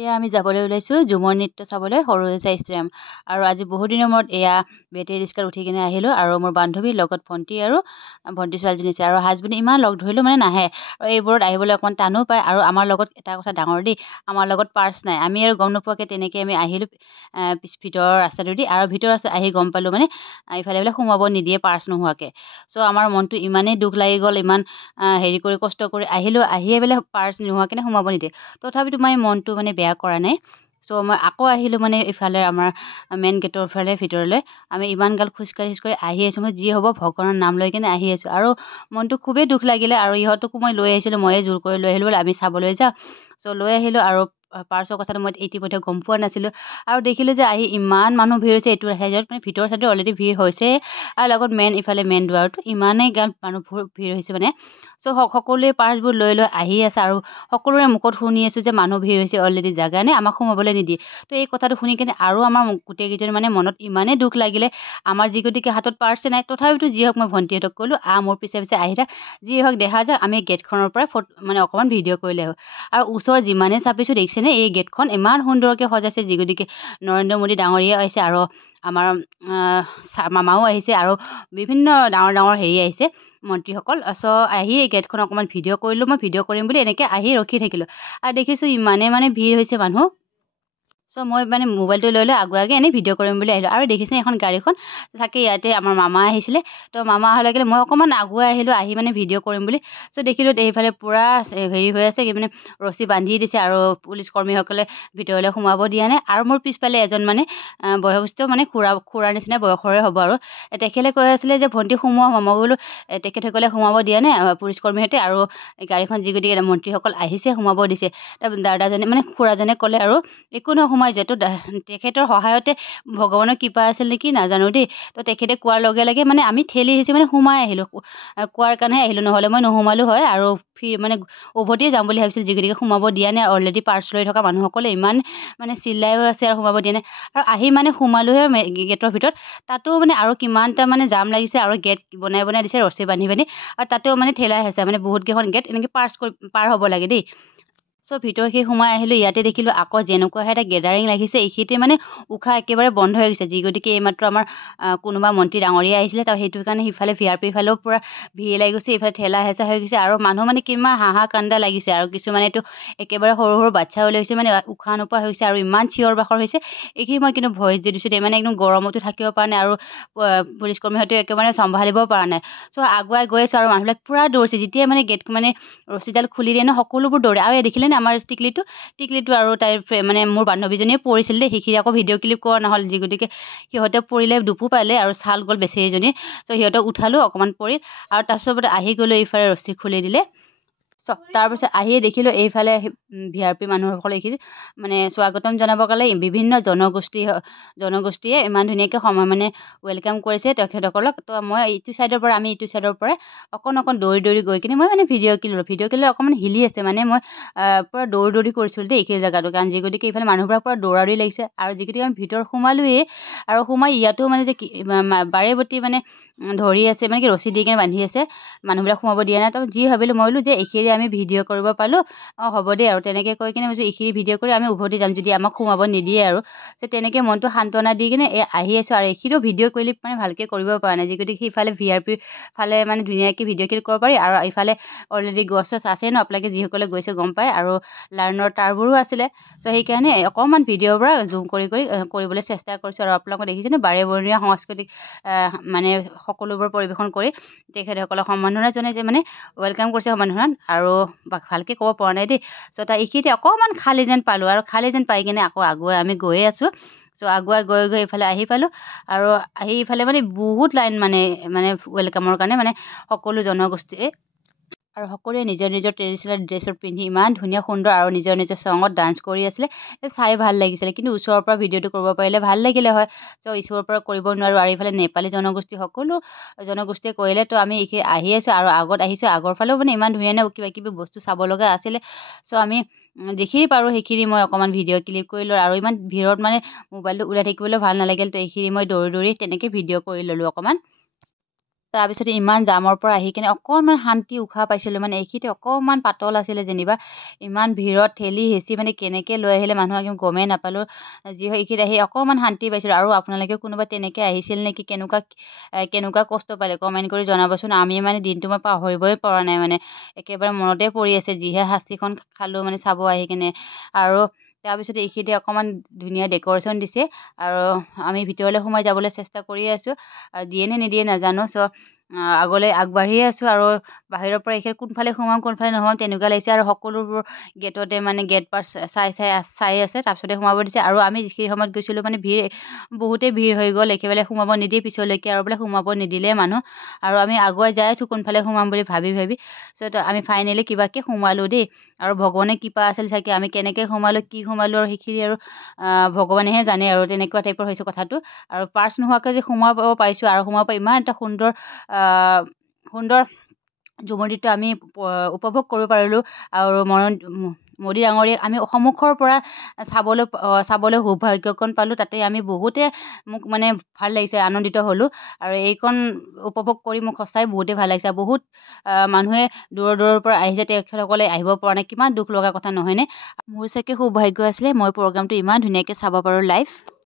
এয়া আমি যাবলৈ ওলাইছোঁ ঝুমৰ নৃত্য চাবলৈ সৰুসজাই ষ্টেডিয়াম। আৰু আজি বহু দিনৰ মূৰত এয়া বেটেৰী ৰিক্সাত উঠি কিনে আহিলোঁ আৰু মোৰ বান্ধৱীৰ লগত ভণ্টি আৰু ভণ্টি ছোৱালীজনী আছে আৰু হাজবেণ্ডে ইমান লগ ধৰিলোঁ মানে নাহে। আৰু এইবোৰত আহিবলৈ অকণমান টানো পায়। আৰু আমাৰ লগত এটা কথা ডাঙৰ দেই, আমাৰ লগত পাৰ্চ নাই। আমি আৰু গম নোপোৱাকৈ তেনেকৈ আমি আহিলোঁ ভিতৰৰ ৰাস্তাটোদি। আৰু ভিতৰৰ ৰাস্তাত আহি গম পালোঁ মানে ইফালে সোমাব নিদিয়ে পাৰ্চ নোহোৱাকৈ। চ' আমাৰ মনটো ইমানেই দুখ লাগি গ'ল, ইমান হেৰি কৰি কষ্ট কৰি আহিলোঁ, আহিয়ে পেলাই পাৰ্চ নোহোৱাকৈ সোমাব নিদিয়ে। তথাপিতো মই মনটো মানে বেয়া কৰা নাই। চ' মই আকৌ আহিলোঁ মানে ইফালে আমাৰ মেইন গেটৰ ফালে ভিতৰলৈ। আমি ইমান গাল খোজকাঢ়ি আহি আছোঁ, মই যি হ'ব ভগৱানৰ নাম লৈ কিনে আহি আছোঁ। আৰু মনটো খুবেই দুখ লাগিলে। আৰু ইহঁতকো মই লৈ আহিছিলোঁ, ময়ে জোৰ কৰি লৈ আহিলোঁ বোলে আমি চাবলৈ যাওঁ। চ' লৈ আহিলোঁ আৰু পাৰ্চৰ কথাটো মই ইতিমধ্যে গম পোৱা নাছিলোঁ। আৰু দেখিলোঁ যে আহি ইমান মানুহ ভিৰ হৈছে এইটো চাইডত, মানে ভিতৰ চাইডত অলৰেডি ভিৰ হৈছে। আৰু লগত ইফালে মেইন দুৱাৰটো ইমানেই গাল মানুহ ভিৰ হৈছে মানে। চ' সকলোৱে পাৰ্চবোৰ লৈ লৈ আহি আছে আৰু সকলোৰে মুখত শুনি আছোঁ যে মানুহ ভিৰ হৈছে, অলৰেডি জাগা নাই, আমাক সোমাবলৈ নিদিয়ে। তো এই কথাটো শুনি কিনে আৰু আমাৰ গোটেইকেইজন মানে মনত ইমানেই দুখ লাগিলে। আমাৰ যিগতিকে হাতত পাৰ্চে নাই, তথাপিতো যি হওক মই ভণ্টিহঁতক ক'লোঁ মোৰ পিছে পিছে আহি থাক, যি হওক দেখা যাওক, আমি গেটখনৰ পৰা মানে অকণমান ভিডিঅ' কৰিলে হ'ল। আৰু ওচৰত যিমানেই চাপিছোঁ দেখিছেনে এই গেটখন ইমান সুন্দৰকৈ সজাইছে, যিগতিকে নৰেন্দ্ৰ মোদী ডাঙৰীয়া আহিছে আৰু আমাৰ মামাও আহিছে আৰু বিভিন্ন ডাঙৰ ডাঙৰ হেৰি আহিছে মন্ত্ৰীসকল। চ' আহি এই গেটখন অকণমান ভিডিঅ' কৰিলোঁ। মই ভিডিঅ' কৰিম বুলি এনেকৈ আহি ৰখি থাকিলোঁ আৰু দেখিছোঁ ইমানে মানে ভিৰ হৈছে মানুহ। চ' মই মানে মোবাইলটো লৈ আগে এনেই ভিডিঅ' কৰিম বুলি আহিলোঁ। আৰু দেখিছেনে এখন গাড়ীখন থাকে, ইয়াতে আমাৰ মামা আহিছিলে। তো মামা অহাৰ লগে মই অকণমান আগুৱাই আহিলোঁ, আহি মানে ভিডিঅ' কৰিম বুলি। চ' দেখিলোঁ এইফালে পূৰা হেৰি হৈ আছে, মানে ৰছী বান্ধি দিছে আৰু পুলিচ কৰ্মীসকলে ভিতৰলৈ সোমাব দিয়া নাই। আৰু মোৰ পিছফালে এজন মানে বয়সস্থ মানে খুৰাৰ নিচিনা বয়সৰে হ'ব আৰু তেখেতে কৈ আছিলে যে ভণ্টি সোমোৱা, মই বোলো তেখেতসকলে সোমাব দিয়া নাই পুলিচ কৰ্মীহঁতে, আৰু গাড়ীখন যিগতিকে মন্ত্ৰীসকল আহিছে সোমাব দিছে। দাদাজনে মানে খুৰাজনে ক'লে আৰু একো নহয় সোমাই যায়। তো তেখেতৰ সহায়তে ভগৱানৰ কৃপা আছিল নেকি নাজানো দেই। তো তেখেতে কোৱাৰ লগে লগে মানে আমি ঠেলি আহিছে মানে সোমাই আহিলোঁ, কোৱাৰ কাৰণেহে আহিলোঁ, নহ'লে মই নোসোমালোঁ হয়। আৰু মানে উভতিয়ে যাম বুলি ভাবিছিল, যিগতিকে সোমাব দিয়া নাই। অলৰেডি পাৰ্চ লৈ থকা মানুহসকলে ইমান মানে চিল্লায়ো আছে আৰু সোমাব দিয়া নাই। আৰু আহি মানে সোমালোহে গেটৰ ভিতৰত, তাতো মানে আৰু কিমানটা মানে জাম লাগিছে আৰু গেট বনাই দিছে ৰছী বান্ধি আৰু তাতেও মানে ঠেলাই আছে, মানে বহুত কেইখন গেট এনেকৈ পাৰ হ'ব লাগে দেই। চ' ভিতৰ সোমাই আহিলোঁ। ইয়াতে দেখিলোঁ আকৌ যেনেকুৱা এটা গেডাৰিং লাগিছে, এইখিনিতে মানে উশাহ একেবাৰে বন্ধ হৈ গৈছে, যিগতিকে এইমাত্ৰ আমাৰ কোনোবা মন্ত্ৰী ডাঙৰীয়া আহিছিলে, তো সেইটো কাৰণে সিফালে VRP ফালেও পূৰা ভিৰ লাগি গৈছে, ইফালে ঠেলা হেঁচা হৈ গৈছে। আৰু মানুহ মানে কিমান হাঁহা কান্দা লাগিছে, আৰু কিছুমানেতো একেবাৰে সৰু সৰু বাচ্ছাও লৈছে, মানে উশাহ নোপোৱা হৈছে আৰু ইমান চিঞৰ বাখৰ হৈছে। এইখিনি মই কিন্তু ভইচ দি দিছোঁ, মানে একদম গৰমতো থাকিব পৰা নাই আৰু পুলিচ কৰ্মীহঁতেও একেবাৰে চম্ভালিব পৰা নাই। চ' আগুৱাই গৈ আছোঁ আৰু মানুহবিলাক পূৰা দৌৰিছে। যেতিয়াই মানে গেট মানে ৰছীডাল খুলি দিয়ে ন, সকলোবোৰ দৌৰে। আৰু এই দেখিলেনে আমাৰ টিকলিটো আৰু তাইৰ মানে মোৰ বান্ধৱীজনীয়ে পৰিছিল দেই, সেইখিনি আকৌ ভিডিঅ' ক্লিপ কৰা নহ'ল, যিগতিকে সিহঁতে পৰিলে দুপো পালে আৰু ছাল গ'ল বেচেৰীজনী। চ' সিহঁতক উঠালোঁ অকণমান পৰি, আৰু তাৰপিছত আহি গ'লোঁ ইফালে ৰছী খুলি দিলে। তাৰপিছত আহিয়ে দেখিলোঁ এইফালে VRP মানুহসকলে এইখিনি মানে স্বাগতম জনাবৰ কাৰণে বিভিন্ন জনগোষ্ঠীয়ে ইমান ধুনীয়াকৈ মানে ৱেলকাম কৰিছে তেখেতসকলক। তো মই আমি ইটো চাইডৰ পৰা অকণ দৌৰি গৈ কিনে মই মানে ভিডিঅ' ক্লিপ অকণমান হিলি আছে, মানে মই পূৰা দৌৰি কৰিছিলোঁ দেই এইখিনি জেগাটো, কাৰণ যিগতিকে এইফালে মানুহবোৰৰ পূৰা দৌৰি লাগিছে। আৰু যিগতিকে আমি ভিতৰত সোমালোৱেই, আৰু সোমাই ইয়াতো মানে যে বাৰে প্ৰতি মানে ধৰি আছে, মানে কি ৰছী দি কিনে বান্ধি আছে, মানুহবিলাক সোমাব দিয়া নাই। তো যি ভাবিলোঁ, মই বোলো যে এইখিনি আমি ভিডিঅ' কৰিব পালোঁ, হ'ব দেই। আৰু তেনেকৈ কৈ কিনে ভাবিছোঁ এইখিনি ভিডিঅ' কৰি আমি উভতি যাম, যদি আমাক সোমাব নিদিয়ে আৰু। যে তেনেকৈ মনটো সান্তনা দি কিনে আহি আছোঁ। আৰু এইখিনিও ভিডিঅ' ক্লিপ মানে ভালকৈ কৰিব পৰা নাই, যিগতিকে সিফালে VRP ফালে মানে ধুনীয়াকৈ ভিডিঅ' ক্লিপ কৰিব পাৰি। আৰু ইফালে অলৰেডি গছ আছে ন, আপোনালোকে যিসকলে গৈছে গম পায়, আৰু লাইনৰ তাৰবোৰো আছিলে। চ' সেইকাৰণে অকণমান ভিডিঅ'ৰ পৰা জুম কৰিবলৈ চেষ্টা কৰিছোঁ। আৰু আপোনালোকে দেখিছেনে বাৰেবৰণীয়া সাংস্কৃতিক মানে সকলোবোৰ পৰিৱেশন কৰি তেখেতসকলক সম্বৰ্ধনা জনাইছে, মানে ৱেলকাম কৰিছে সম্বৰ্ধনাত। আৰু ভালকৈ ক'ব পৰা নাই দেই। চ' এইখিনিতে অকণমান খালী যেন পালোঁ, আৰু খালী যেন পাই কিনে আকৌ আগুৱাই আমি গৈয়ে আছোঁ। চ' আগুৱাই গৈ এইফালে আহি পালোঁ, আৰু আহি ইফালে মানে বহুত লাইন মানে ৱেলকামৰ কাৰণে, মানে সকলো জনগোষ্ঠীয়ে আৰু সকলোৱে নিজৰ ট্ৰেডিশ্যনেল ড্ৰেছত পিন্ধি ইমান ধুনীয়া সুন্দৰ আৰু নিজৰ চঙত ডান্স কৰি আছিলে। চাই ভাল লাগিছিলে, কিন্তু ওচৰৰ পৰা ভিডিঅ'টো কৰিব পাৰিলে ভাল লাগিলে হয়। চ' ওচৰৰ পৰা কৰিব নোৱাৰোঁ। আৰু এইফালে নেপালী জনগোষ্ঠী সকলো জনগোষ্ঠীয়ে কৰিলে। তো আমি আহি আছোঁ আৰু আগত আহিছোঁ, আগৰ ফালেও মানে ইমান ধুনীয়া কিবা বস্তু চাব লগা আছিলে। চ' আমি যিখিনি পাৰোঁ সেইখিনি মই অকণমান ভিডিঅ' ক্লিপ কৰিলোঁ। আৰু ইমান ভিৰত মানে মোবাইলটো ওলাই থাকিবলৈ ভাল নালাগিল, তো এইখিনি মই দৌৰি তেনেকৈ ভিডিঅ' কৰি ল'লোঁ অকণমান। তাৰপিছতে ইমান জামৰ পৰা আহি কিনে অকণমান শান্তি উশাহ পাইছিলোঁ। মানে এইখিনিতে অকণমান পাতল আছিলে যেনিবা, ইমান ভিৰত ঠেলি হেঁচি মানে কেনেকৈ লৈ আহিলে মানুহক গমেই নাপালোঁ। যি হয় এইখিনিত আহি অকণমান শান্তি পাইছিলোঁ। আৰু আপোনালোকে কোনোবা তেনেকৈ আহিছিল নেকি, কেনেকুৱা কষ্ট পালে কমেণ্ট কৰি জনাবচোন। আমি মানে দিনটো মই পাহৰিবই পৰা নাই, মানে একেবাৰে মনতে পৰি আছে যিহে শাস্তিখন খালোঁ মানে চাব আহি কিনে। আৰু তাৰপিছতে এইখিনিতে অকণমান ধুনীয়া ডেক'ৰেশ্যন দিছে, আৰু আমি ভিতৰলৈ সোমাই যাবলৈ চেষ্টা কৰি আছোঁ, দিয়ে নে নিদিয়ে নাজানো। আগলৈ আগবাঢ়িয়ে আছোঁ, আৰু বাহিৰৰ পৰা এইখিনি কোনফালে সোমাম কোনফালে নোসোমাম তেনেকুৱা লাগিছে। আৰু সকলোবোৰ গেটতে মানে গেট পাৰ চাই আছে, তাৰপিছতে সোমাব দিছে। আৰু আমি যিখিনি সময়ত গৈছিলোঁ মানে বহুতেই ভিৰ হৈ গ'ল, একেবাৰে সোমাব নিদিয়ে পিছলৈকে, আৰু বোলে সোমাব নিদিলে মানুহ। আৰু আমি আগুৱাই যাই আছোঁ কোনফালে সোমাম বুলি ভাবি আমি ফাইনেলি কিবাকৈ সোমালোঁ দেই। আৰু ভগৱানে কৃপা আছিল চাগে, আমি কেনেকৈ সোমালোঁ কি সোমালোঁ আৰু সেইখিনি আৰু ভগৱানেহে জানে, আৰু তেনেকুৱা টাইপৰ হৈছে কথাটো। আৰু পাৰ্চ নোহোৱাকৈ যে সোমাব পাৰিছোঁ, আৰু সোমাব পাৰি ইমান এটা সুন্দৰ ঝুমুৰ নৃত্য আমি উপভোগ কৰিব পাৰিলোঁ। আৰু মোদী ডাঙৰীয়াক আমি সন্মুখৰ পৰা চাবলৈ সৌভাগ্যকণ পালোঁ। তাতে আমি মোক মানে ভাল লাগিছে, আনন্দিত হ'লোঁ। আৰু এইকণ উপভোগ কৰি মোক সঁচাই বহুতেই ভাল লাগিছে। বহুত মানুহে দূৰৰ পৰা আহিছে, তেখেতসকলে আহিব পৰা নাই, কিমান দুখ লগা কথা নহয়নে? মোৰ চাগে সৌভাগ্য আছিলে মই প্ৰগ্ৰামটো ইমান ধুনীয়াকৈ চাব পাৰোঁ লাইভ।